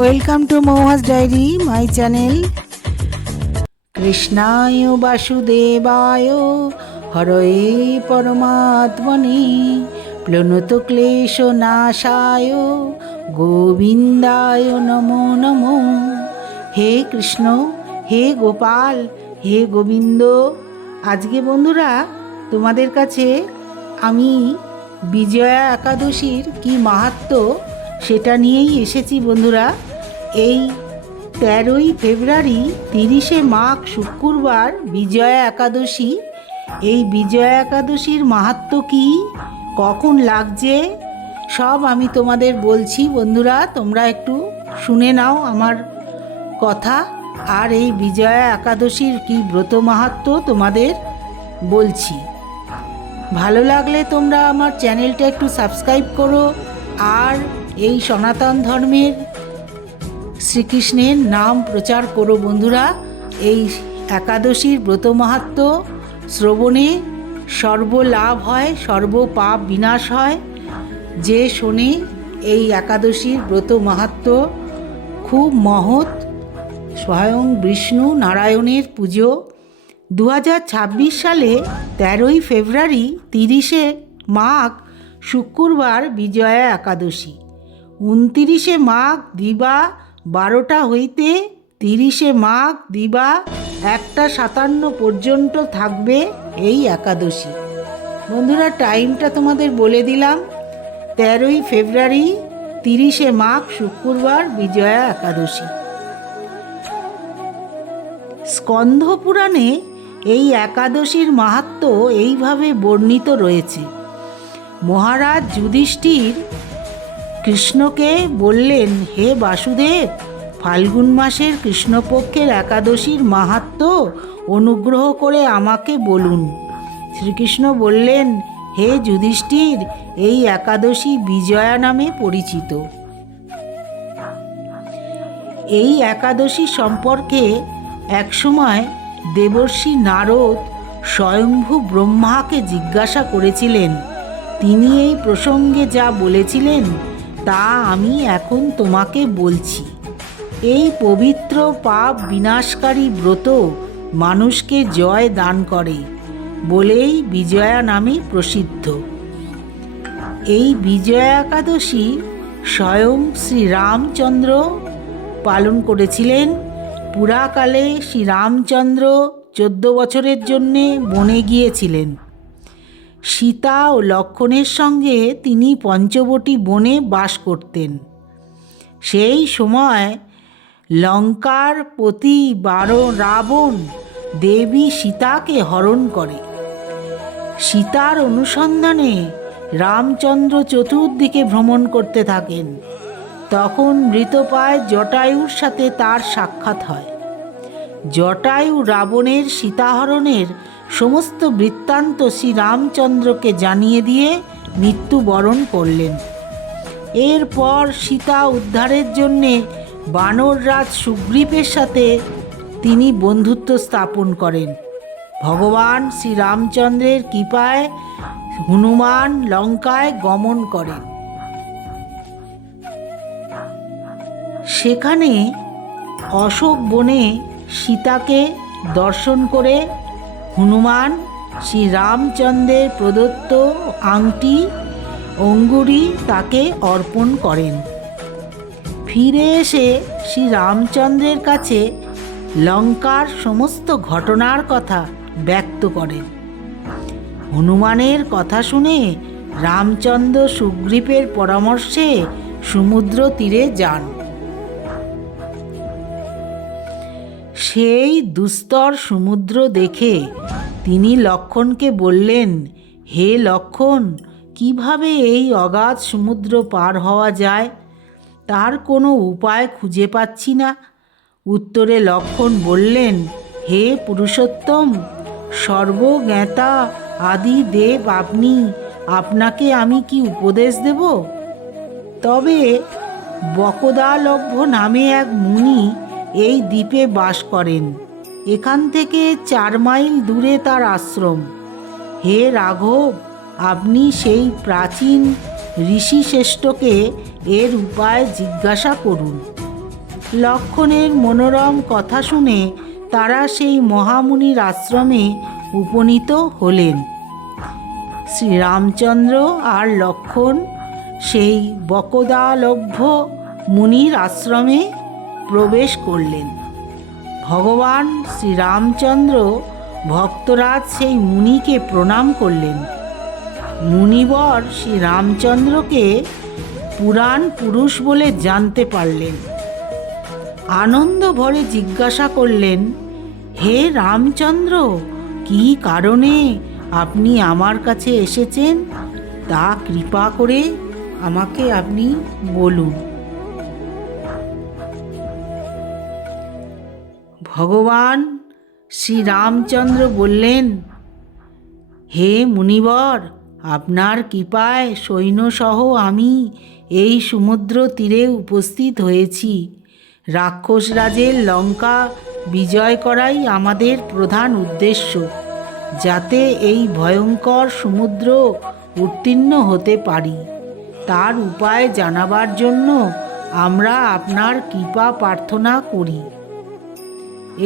Welcome to Mouhas diary my channel. কৃষ্ণায় বাসুদেবায় হরয়ে পরমাত্মনে প্লুত ক্লেশ নাশায় গোবিন্দায় নমো নমো। হে কৃষ্ণ, হে গোপাল, হে গোবিন্দ। আজকে বন্ধুরা তোমাদের কাছে আমি বিজয়া একাদশীর কি মাহাত্ম্য সেটা নিয়েই এসেছি বন্ধুরা। এই 13ই ফেব্রুয়ারি 30শে মাঘ শুক্রবার বিজয়া একাদশী। এই বিজয়া একাদশীর মাহাত্ম্য কি, কখন লাগছে সব আমি তোমাদের বলছি বন্ধুরা, তোমরা একটু শুনে নাও আমার কথা। আর এই বিজয়া একাদশীর কি ব্রত মাহাত্ম্য তোমাদের বলছি। ভালো লাগলে তোমরা আমার চ্যানেলটা একটু সাবস্ক্রাইব করো আর এই সনাতন ধর্মের শ্রীকৃষ্ণের নাম প্রচার করো বন্ধুরা। এই একাদশীর ব্রত মাহাত্ম্য শ্রবণে সর্বলাভ হয়, সর্বপাপ বিনাশ হয়। যে শোনে এই একাদশীর ব্রত মাহাত্ম্য খুব মহৎ, স্বয়ং বিষ্ণু নারায়ণের পুজো। 2026 সালে 13ই ফেব্রুয়ারি 30শে মাঘ শুক্রবার বিজয়া একাদশী। 29শে মাঘ দিবা 12টা হইতে 30শে মাঘ দিবা 1:57 পর্যন্ত থাকবে এই একাদশী। বন্ধুরা টাইমটা তোমাদের বলে দিলাম, 13ই ফেব্রুয়ারি 30শে মাঘ শুক্রবার বিজয়া একাদশী। স্কন্ধ পুরাণে এই একাদশীর মাহাত্ম্য এইভাবে বর্ণিত রয়েছে। মহারাজ যুধিষ্ঠির কৃষ্ণকে বললেন, হে বাসুদেব, ফাল্গুন মাসের কৃষ্ণপক্ষের একাদশীর মাহাত্ম্য অনুগ্রহ করে আমাকে বলুন। শ্রীকৃষ্ণ বললেন, হে যুধিষ্ঠির, এই একাদশী বিজয়া নামে পরিচিত। এই একাদশী সম্পর্কে একসময় দেবর্ষি নারদ স্বয়ম্ভু ব্রহ্মাকে জিজ্ঞাসা করেছিলেন। তিনি এই প্রসঙ্গে যা বলেছিলেন তা আমি এখন তোমাকে বলছি। এই পবিত্র পাপ বিনাশকারী ব্রত মানুষকে জয় দান করে বলেই বিজয়া নামে প্রসিদ্ধ। এই বিজয়া একাদশী স্বয়ং শ্রীরামচন্দ্র পালন করেছিলেন। পুরাকালে শ্রীরামচন্দ্র 14 বছরের জন্যে বনে গিয়েছিলেন। সীতা ও লক্ষ্মণের সঙ্গে তিনি পঞ্চবটী বনে বাস করতেন। সেই সময় লঙ্কার পতি রাবণ দেবী সীতাকে হরণ করে। সীতার অনুসন্ধানে রামচন্দ্র চতুর্দিকে ভ্রমণ করতে থাকেন। তখন মৃতপ্রায় জটায়ুর সাথে তার সাক্ষাৎ হয়। জটায়ু রাবণের সীতাহরণের সমস্ত বৃত্তান্ত শ্রীরামচন্দ্রকে জানিয়ে দিয়ে মৃত্যুবরণ করলেন। এরপর সীতা উদ্ধারের জন্যে বানররাজ সুগ্রীবের সাথে তিনি বন্ধুত্ব স্থাপন করেন। ভগবান শ্রীরামচন্দ্রের কৃপায় হনুমান লঙ্কায় গমন করেন। সেখানে অশোক বনে সীতাকে দর্শন করে হনুমান শ্রীরামচন্দ্রের প্রদত্ত আংটি অঙ্গুরি তাকে অর্পণ করেন। ফিরে এসে শ্রীরামচন্দ্রের কাছে লঙ্কার সমস্ত ঘটনার কথা ব্যক্ত করেন। হনুমানের কথা শুনে রামচন্দ্র সুগ্রীবের পরামর্শে সমুদ্র তীরে যান। সেই দুস্তর সমুদ্র দেখে তিনি লক্ষ্মণকে বললেন, হে লক্ষ্মণ, কিভাবে এই অগাধ সমুদ্র পার হওয়া যায় তার কোনো উপায় খুঁজে পাচ্ছি না। উত্তরে লক্ষ্মণ বললেন, হে পুরুষোত্তম, সর্বজ্ঞাতা আদি দেব আপনি, আপনাকে আমি কি উপদেশ দেব? তবে বকদালভ্য নামে এক মুনি এই দ্বীপে বাস করেন। এখান থেকে 4 মাইল দূরে তার আশ্রম। হে রাঘব, আপনি সেই প্রাচীন ঋষিশ্রেষ্ঠকে এর উপায় জিজ্ঞাসা করুন। লক্ষণের মনোরম কথা শুনে তারা সেই মহামুনির আশ্রমে উপনীত হলেন। শ্রীরামচন্দ্র আর লক্ষণ সেই বকদালভ্য মুনির আশ্রমে প্রবেশ করলেন। ভগবান শ্রীরামচন্দ্র ভক্তরাজ সেই মুনিকে প্রণাম করলেন। মুনিবর শ্রীরামচন্দ্রকে পুরাণ পুরুষ বলে জানতে পারলেন। আনন্দ ভরে জিজ্ঞাসা করলেন, হে রামচন্দ্র, কী কারণে আপনি আমার কাছে এসেছেন তা কৃপা করে আমাকে আপনি বলুন। ভগবান শ্রীরামচন্দ্র বললেন, হে মুনিবর, আপনার কৃপায় সৈন্যসহ আমি এই সমুদ্র তীরে উপস্থিত হয়েছি। রাক্ষসরাজের লঙ্কা বিজয় করাই আমাদের প্রধান উদ্দেশ্য। যাতে এই ভয়ঙ্কর সমুদ্র উত্তীর্ণ হতে পারি, তার উপায় জানাবার জন্য আমরা আপনার কৃপা প্রার্থনা করি।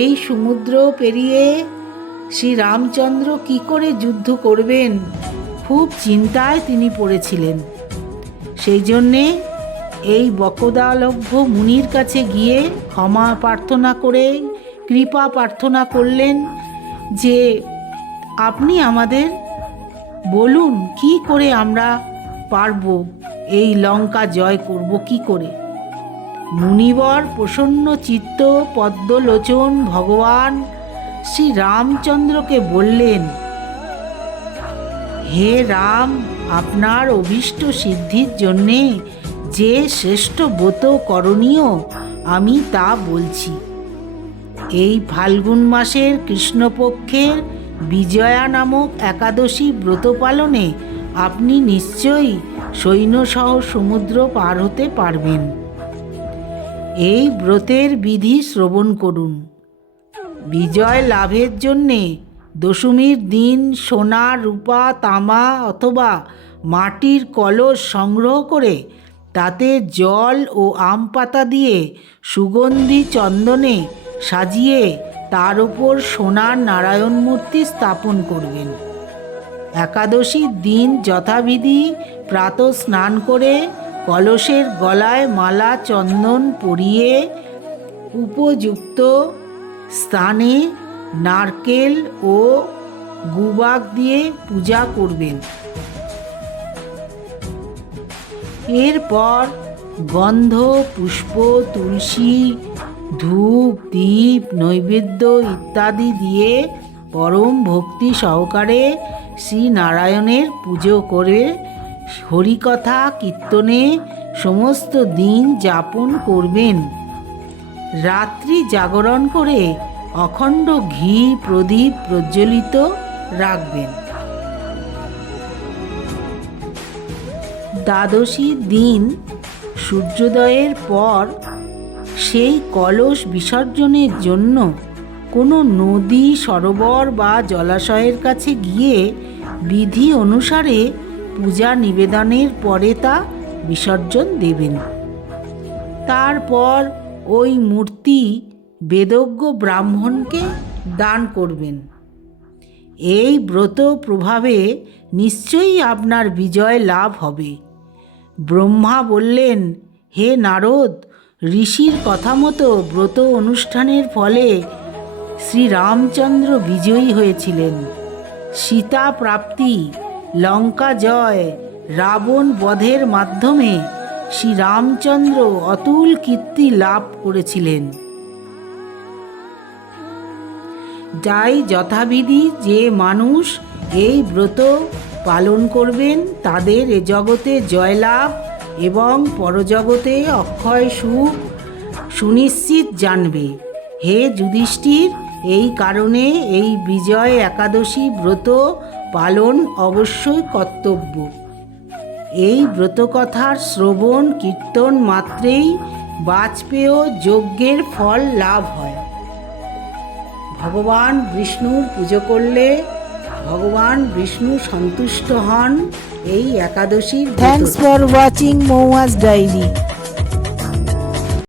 এই সমুদ্র পেরিয়ে শ্রীরামচন্দ্র কী করে যুদ্ধ করবেন, খুব চিন্তায় তিনি পড়েছিলেন। সেই জন্যে এই বকদালভ্য মুনির কাছে গিয়ে ক্ষমা প্রার্থনা করে কৃপা প্রার্থনা করলেন যে আপনি আমাদের বলুন কি করে আমরা পারব, এই লঙ্কা জয় করব কি করে। মুনিবর প্রসন্ন চিত্ত পদ্মলোচন ভগবান শ্রী রামচন্দ্রকে বললেন, হে রাম, আপনার অভীষ্ট সিদ্ধির জন্যে যে শ্রেষ্ঠ ব্রত করণীয় আমি তা বলছি। এই ফাল্গুন মাসের কৃষ্ণপক্ষের বিজয়া নামক একাদশী ব্রত পালনে আপনি নিশ্চয়ই সৈন্যসহ সমুদ্র পার হতে পারবেন। এই ব্রতের বিধি শ্রবণ করুন। বিজয় লাভের জন্যে দশমীর দিন সোনা, রূপা, তামা অথবা মাটির কলস সংগ্রহ করে তাতে জল ও আম পাতা দিয়ে সুগন্ধি চন্দনে সাজিয়ে তার উপর সোনার নারায়ণ মূর্তি স্থাপন করবেন। একাদশীর দিন যথাবিধি প্রাতঃ স্নান করে কলসের গলায় মালা চন্দন পরিয়ে উপযুক্ত স্থানে নারকেল ও গুবাক দিয়ে পূজা করবেন। এরপর গন্ধ, পুষ্প, তুলসী, ধূপ, দীপ, নৈবেদ্য ইত্যাদি দিয়ে পরম ভক্তি সহকারে শ্রীনারায়ণের পুজো করে হরিকথা কীর্তনে সমস্ত দিন যাপন করবেন। রাত্রি জাগরণ করে অখণ্ড ঘি প্রদীপ প্রজ্বলিত রাখবেন। দ্বাদশীর দিন সূর্যোদয়ের পর সেই কলস বিসর্জনের জন্য কোনো নদী, সরোবর বা জলাশয়ের কাছে গিয়ে বিধি অনুসারে পূজা নিবেদনের পরে তা বিসর্জন দেবেন। তারপর ওই মূর্তি বেদজ্ঞ ব্রাহ্মণকে দান করবেন। এই ব্রত প্রভাবে নিশ্চয়ই আপনার বিজয় লাভ হবে। ব্রহ্মা বললেন, হে নারদ, ঋষির কথা মতো ব্রত অনুষ্ঠানের ফলে শ্রীরামচন্দ্র বিজয়ী হয়েছিলেন। সীতা প্রাপ্তি, লঙ্কা জয়, রাবণ বধের মাধ্যমে শ্রীরামচন্দ্র অতুল কীর্তি লাভ করেছিলেন। তাই যথাবিধি যে মানুষ এই ব্রত পালন করবেন তাদের এ জগতে জয়লাভ এবং পরজগতে অক্ষয় সুখ সুনিশ্চিত জানবে। হে যুধিষ্ঠির, এই কারণে এই বিজয় একাদশী ব্রত পালন অবশ্যই কর্তব্য। এই ব্রতকথার শ্রবণ কীর্তন মাত্রেই বাজপেয় যজ্ঞের ফল লাভ হয়। ভগবান বিষ্ণুর পুজো করলে ভগবান বিষ্ণু সন্তুষ্ট হন। এই একাদশীর Thanks for watching Moua's Diary.